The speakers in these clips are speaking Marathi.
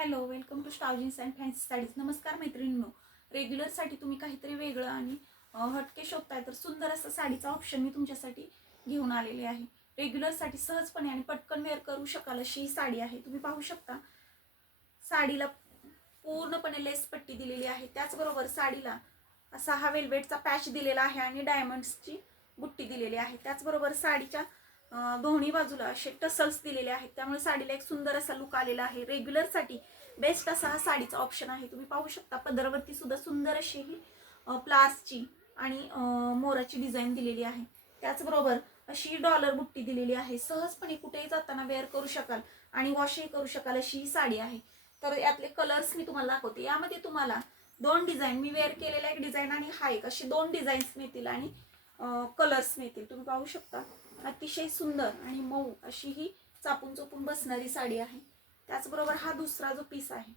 Hello, welcome to star jeans and fancy saris. नमस्कार मैत्रिणींनो. रेग्युलरसाठी तुम्ही काहीतरी वेगळं आणि हटके शोधताय तर सुंदर असं साडीचा ऑप्शन मी तुमच्यासाठी घेऊन आलेले आहे. रेग्युलरसाठी सहजपणे आणि पटकन वेअर करू शकाल अशी ही साडी आहे. तुम्ही पाहू शकता साडीला पूर्णपणे लेस पट्टी दिलेली आहे. त्याचबरोबर साडीला असा हा वेल्वेटचा पॅच दिलेला आहे आणि डायमंड्सची बुट्टी दिलेली आहे. त्याचबरोबर साडीच्या दोन्ही बाजूला असे टसल्स दिलेले आहेत, त्यामुळे साडीला एक सुंदर असा लुक आलेला आहे. रेग्युलरसाठी बेस्ट असा हा साडीचा ऑप्शन आहे. तुम्ही पाहू शकता पदरावरती सुद्धा सुंदर अशी ही प्लासची आणि मोराची डिझाईन दिलेली आहे. त्याचबरोबर अशी डॉलर बुट्टी दिलेली आहे. सहजपणे कुठेही जाताना वेअर करू शकाल आणि वॉशही करू शकाल अशी ही साडी आहे. तर यातले कलर्स मी तुम्हाला दाखवते. यामध्ये तुम्हाला दोन डिझाईन, मी वेअर केलेला एक डिझाईन आणि हा एक, असे दोन डिझाईन्स मिळतील आणि कलर्स मिळतील. तुम्ही पाहू शकता अतिशय सुंदर आणि मऊ अशी ही चापून चोपून बसणारी साडी आहे. त्याचबरोबर हा दुसरा जो पीस आहे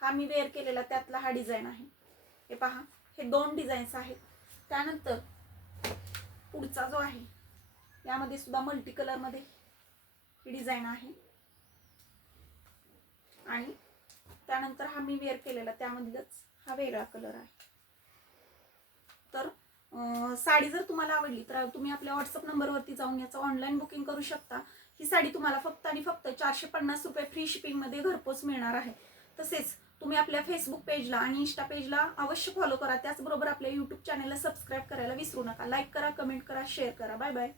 हा मी वेअर केलेला त्यातला हा डिझाईन आहे. हे पहा, हे दोन डिझाईन्स आहेत. त्यानंतर पुढचा जो आहे यामध्ये सुद्धा मल्टी कलर मध्ये ही डिझाईन आहे आणि त्यानंतर हा मी वेअर केलेला त्यामध्येच हा वेगळा कलर आहे. तर साडी जर तुम्हाला आवडली तर तुम्ही आपल्या व्हॉट्सअप नंबरवरती जाऊन याचं ऑनलाईन बुकिंग करू शकता. ही साडी तुम्हाला फक्त आणि फक्त 450 रुपये फ्री शिपिंगमध्ये घरपोच मिळणार आहे. तसेच तुम्ही आपल्या फेसबुक पेजला आणि इंस्टा पेजला अवश्य फॉलो करा. त्याचबरोबर आपल्या यूट्यूब चॅनलला सबस्क्राईब करायला विसरू नका. लाईक करा, कमेंट करा, शेअर करा. Bye bye.